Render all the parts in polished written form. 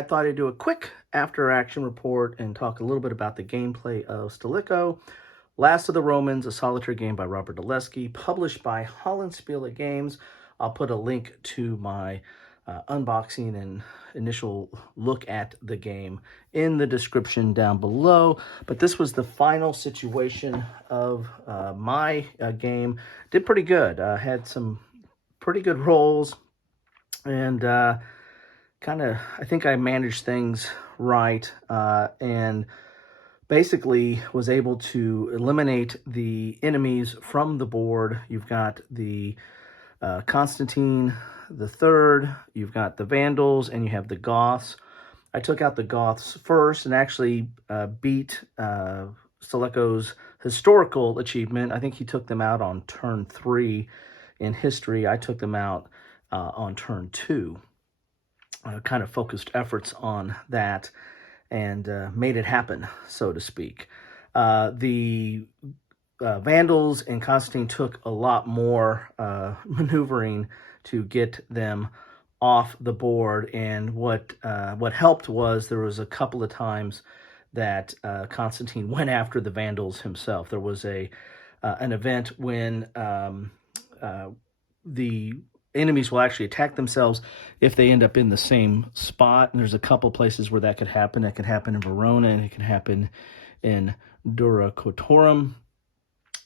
I thought I'd do a quick after-action report and talk a little bit about the gameplay of Stilicho, Last of the Romans, a solitaire game by Robert DeLeskie, published by Hollandspiele Games. I'll put a link to my unboxing and initial look at the game in the description down below. But this was the final situation of my game. Did pretty good. Had some pretty good rolls, and I think I managed things right, and basically was able to eliminate the enemies from the board. You've got the Constantine the Third, you've got the Vandals, and you have the Goths. I took out the Goths first and actually beat Stilicho's historical achievement. I think he took them out on turn 3 in history. I took them out on turn 2. Kind of focused efforts on that and made it happen, so to speak. The Vandals and Constantine took a lot more maneuvering to get them off the board, and what helped was there was a couple of times that Constantine went after the Vandals himself. There was an event when the enemies will actually attack themselves if they end up in the same spot, and there's a couple places where that could happen. That could happen in Verona, and it can happen in Dura Cotorum,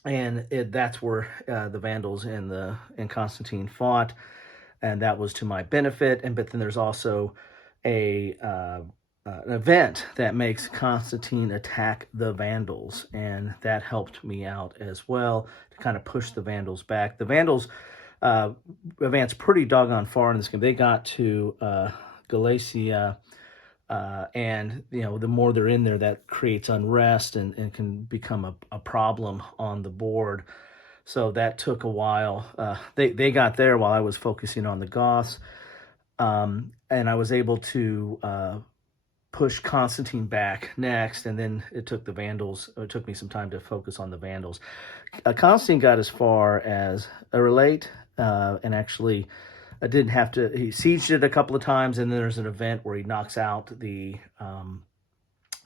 and that's where the Vandals and Constantine fought, and that was to my benefit. But then there's also an event that makes Constantine attack the Vandals, and that helped me out as well to kind of push the Vandals back. The Vandals advanced pretty doggone far in this game. They got to Galicia, and the more they're in there, that creates unrest and can become a problem on the board. So that took a while. They got there while I was focusing on the Goths, and I was able to push Constantine back next, and then it took the Vandals. It took me some time to focus on the Vandals. Constantine got as far as Aurelius, and actually didn't have to. He sieged it a couple of times, and then there's an event where he knocks out the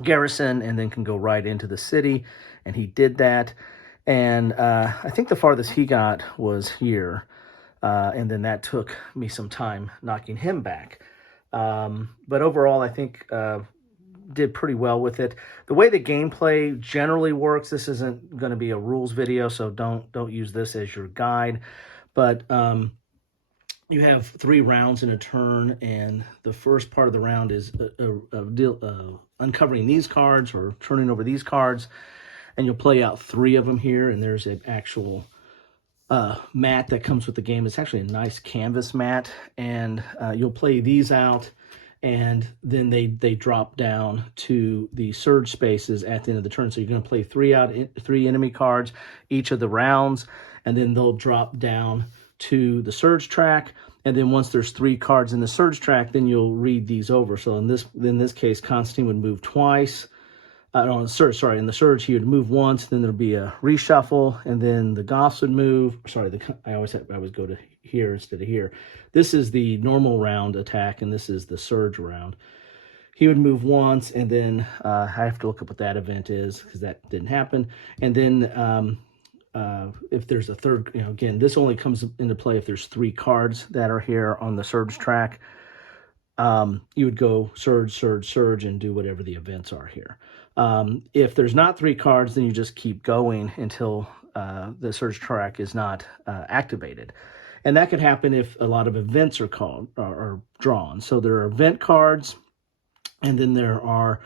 garrison and then can go right into the city, and he did that. And I think the farthest he got was here, and then that took me some time knocking him back. But overall, I think did pretty well with it. The way the gameplay generally works, this isn't going to be a rules video, so don't use this as your guide. But you have 3 rounds in a turn, and the first part of the round is uncovering these cards or turning over these cards, and you'll play out 3 of them here, and there's an actual mat that comes with the game. It's actually a nice canvas mat, and you'll play these out, and then they drop down to the surge spaces at the end of the turn. So you're going to play 3 enemy cards each of the rounds, and then they'll drop down to the surge track. And then once there's 3 cards in the surge track, then you'll read these over. So in this case, Constantine would move twice. In the surge, he would move once, then there'd be a reshuffle, and then the Goths would move. I always go to here instead of here. This is the normal round attack, and this is the surge round. He would move once, and then I have to look up what that event is because that didn't happen. And then if there's a third, again, this only comes into play if there's 3 cards that are here on the surge track. You would go surge, surge, surge, and do whatever the events are here. If there's not 3 cards, then you just keep going until the surge track is not activated. And that could happen if a lot of events are drawn. So there are event cards, and then there are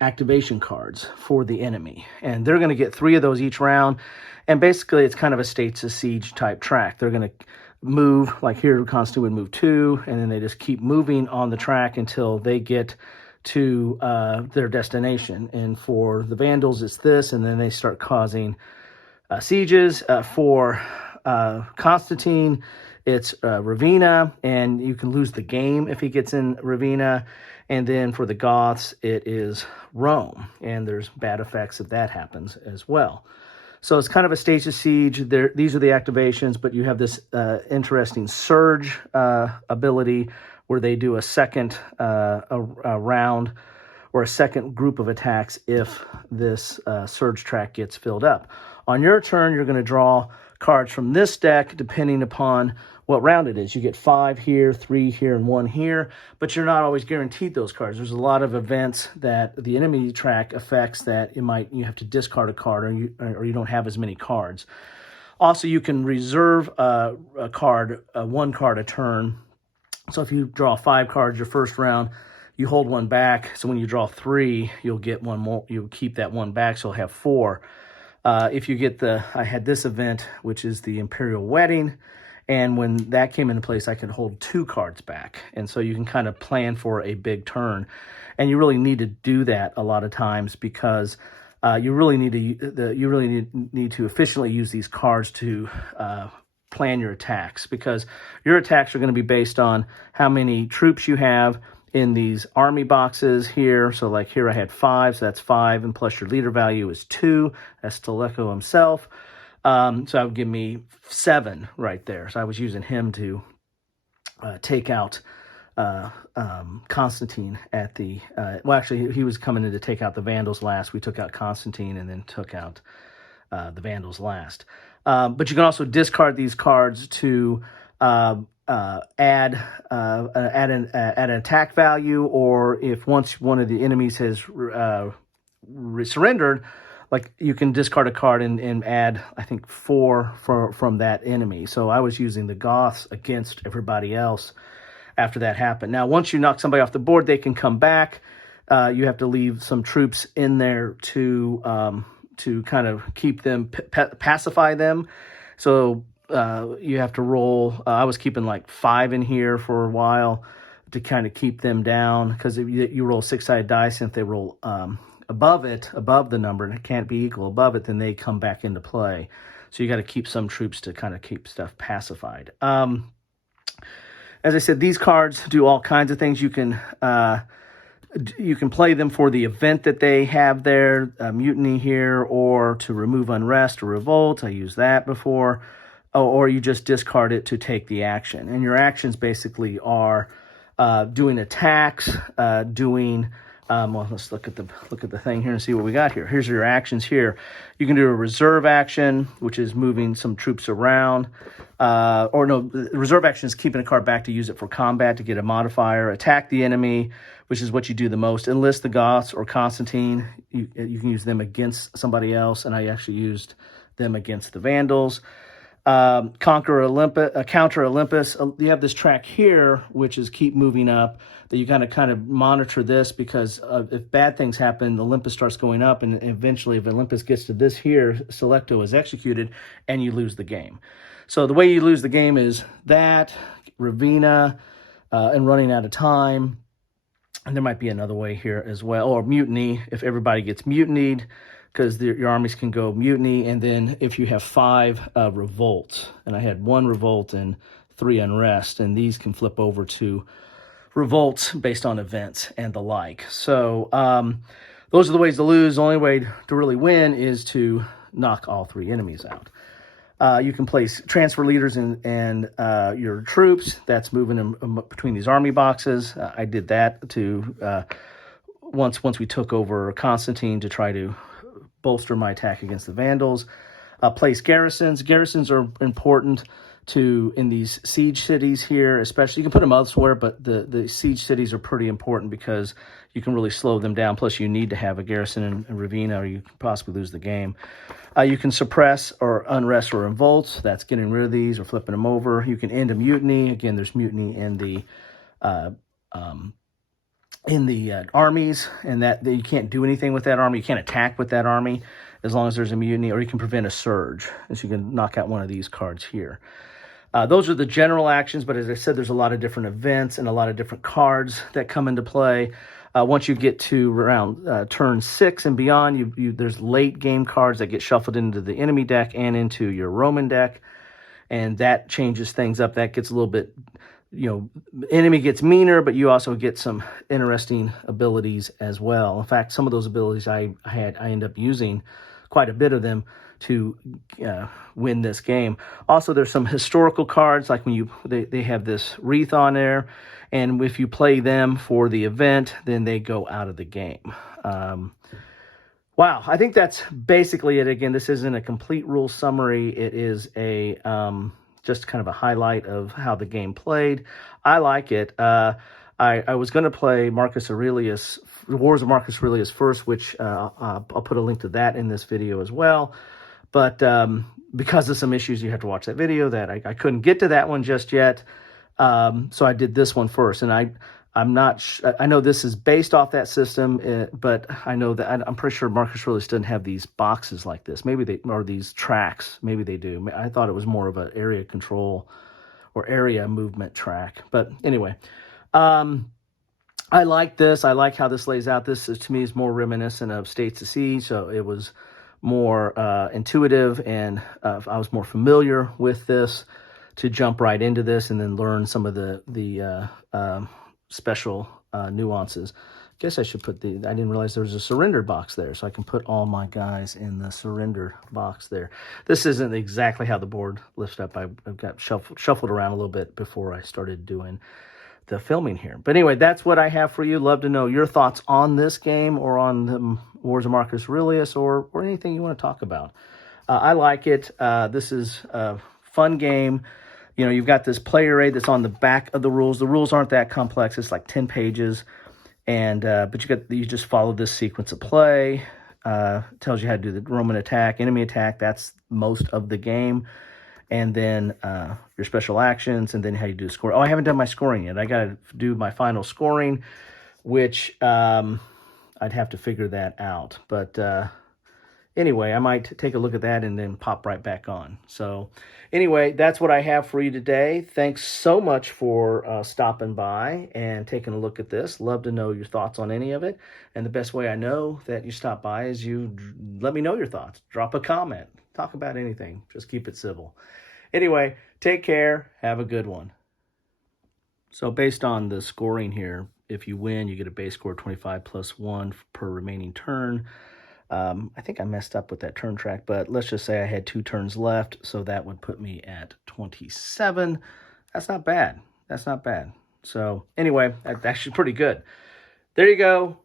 activation cards for the enemy. And they're going to get 3 of those each round. And basically, it's kind of a states of siege type track. They're going to move, like here, Constantine would move 2, and then they just keep moving on the track until they get to their destination. And for the Vandals, it's this, and then they start causing sieges. For Constantine, it's Ravenna, and you can lose the game if he gets in Ravenna. And then for the Goths, it is Rome, and there's bad effects if that happens as well. So it's kind of a stage of siege. These are the activations, but you have this interesting surge ability where they do a second a round or a second group of attacks if this surge track gets filled up. On your turn, you're going to draw cards from this deck depending upon what round it is. You get 5 here, 3 here, and 1 here, but you're not always guaranteed those cards. There's a lot of events that the enemy track affects that you have to discard a card, or you don't have as many cards. Also, you can reserve a card, one card a turn. So if you draw 5 cards your first round, you hold 1 back. So when you draw 3, you'll get 1 more. You'll keep that 1 back, so you'll have 4. If you get I had this event, which is the Imperial Wedding, and when that came into place, I could hold 2 cards back. And so you can kind of plan for a big turn. And you really need to do that a lot of times because you really need to efficiently use these cards to plan your attacks, because your attacks are going to be based on how many troops you have in these army boxes here. So like here I had 5, so that's 5, and plus your leader value is 2. That's Stilicho himself. So that would give me 7 right there. So I was using him to take out Constantine at the... well, actually, he was coming in to take out the Vandals last. We took out Constantine and then took out the Vandals last. But you can also discard these cards to add an attack value, or if once one of the enemies has surrendered, like you can discard a card and add, I think, 4 from that enemy. So I was using the Goths against everybody else after that happened. Now, once you knock somebody off the board, they can come back. You have to leave some troops in there to kind of keep them, pacify them. So you have to roll. I was keeping like 5 in here for a while to kind of keep them down, because if you roll 6-sided dice, and if they roll above the number, and it can't be equal above it, then they come back into play. So you got to keep some troops to kind of keep stuff pacified. As I said, these cards do all kinds of things. You can play them for the event that they have there, mutiny here, or to remove unrest or revolt. I used that before. Or you just discard it to take the action. And your actions basically are doing attacks, well, let's look at the thing here and see what we got here. Here's your actions here. You can do a reserve action, which is moving some troops around. The reserve action is keeping a card back to use it for combat to get a modifier. Attack the enemy, which is what you do the most. Enlist the Goths or Constantine. You can use them against somebody else, and I actually used them against the Vandals. Counter Olympus. You have this track here, which is keep moving up, that you kind of monitor this, because if bad things happen, Olympus starts going up, and eventually if Olympus gets to this here, Selecto is executed, and you lose the game. So the way you lose the game is that, Ravina, and running out of time. And there might be another way here as well, or mutiny, if everybody gets mutinied, because your armies can go mutiny. And then if you have 5 revolts, and I had 1 revolt and 3 unrest, and these can flip over to revolts based on events and the like. So those are the ways to lose. The only way to really win is to knock all 3 enemies out. You can place transfer leaders and your troops. That's moving them between these army boxes. I did that to once we took over Constantine to try to bolster my attack against the Vandals. Place garrisons. Garrisons are important in these siege cities here, especially. You can put them elsewhere, but the siege cities are pretty important because you can really slow them down. Plus, you need to have a garrison in Ravina, or you can possibly lose the game. You can suppress or unrest or revolts. That's getting rid of these or flipping them over. You can end a mutiny. Again, there's mutiny in the armies, and that you can't do anything with that army. You can't attack with that army as long as there's a mutiny, or you can prevent a surge, as you can knock out one of these cards here. Those are the general actions, but as I said, there's a lot of different events and a lot of different cards that come into play. Once you get to around turn 6 and beyond, there's late game cards that get shuffled into the enemy deck and into your Roman deck, and that changes things up. That gets a little bit, enemy gets meaner, but you also get some interesting abilities as well. In fact, some of those abilities I end up using quite a bit of them to win this game. Also, there's some historical cards, like when they have this wreath on there, and if you play them for the event, then they go out of the game. Wow, I think that's basically it. Again, this isn't a complete rule summary. It is a just kind of a highlight of how the game played. I like it. I was going to play Marcus Aurelius, the Wars of Marcus Aurelius first, which I'll put a link to that in this video as well. But because of some issues, you have to watch that video. That I couldn't get to that one just yet. So I did this one first, and I'm not. I know this is based off that system, but I know that I'm pretty sure Marcus Aurelius doesn't have these boxes like this. Maybe they, or these tracks. Maybe they do. I thought it was more of an area control or area movement track. But anyway. I like this. I like how this lays out. This is, to me, is more reminiscent of States to Sea, so it was more intuitive, and I was more familiar with this to jump right into this and then learn some of the special nuances. I guess I should put I didn't realize there was a surrender box there, so I can put all my guys in the surrender box there. This isn't exactly how the board lifts up. I've got shuffled around a little bit before I started doing the filming here. But anyway, that's what I have for you. Love to know your thoughts on this game or on the Wars of Marcus Aurelius or anything you want to talk about. I like it. This is a fun game. You know, you've got this player aid that's on the back of the rules. The rules aren't that complex. It's like 10 pages. And but you just follow this sequence of play. Tells you how to do the Roman attack, enemy attack. That's most of the game. And then your special actions, and then how you do score. Oh, I haven't done my scoring yet. I got to do my final scoring, which I'd have to figure that out. But anyway, I might take a look at that and then pop right back on. So anyway, that's what I have for you today. Thanks so much for stopping by and taking a look at this. Love to know your thoughts on any of it. And the best way I know that you stop by is you let me know your thoughts. Drop a comment. Talk about anything. Just keep it civil. Anyway, take care. Have a good one. So based on the scoring here, if you win, you get a base score of 25 plus 1 per remaining turn. I think I messed up with that turn track, but let's just say I had 2 turns left, so that would put me at 27. That's not bad. That's not bad. So anyway, that's actually pretty good. There you go.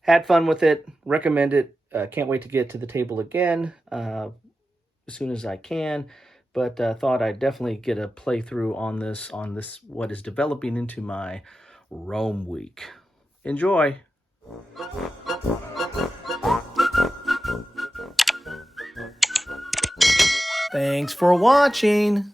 Had fun with it. Recommend it. Can't wait to get to the table again as soon as I can. But thought I'd definitely get a playthrough on this, what is developing into my Rome week. Enjoy. Thanks for watching.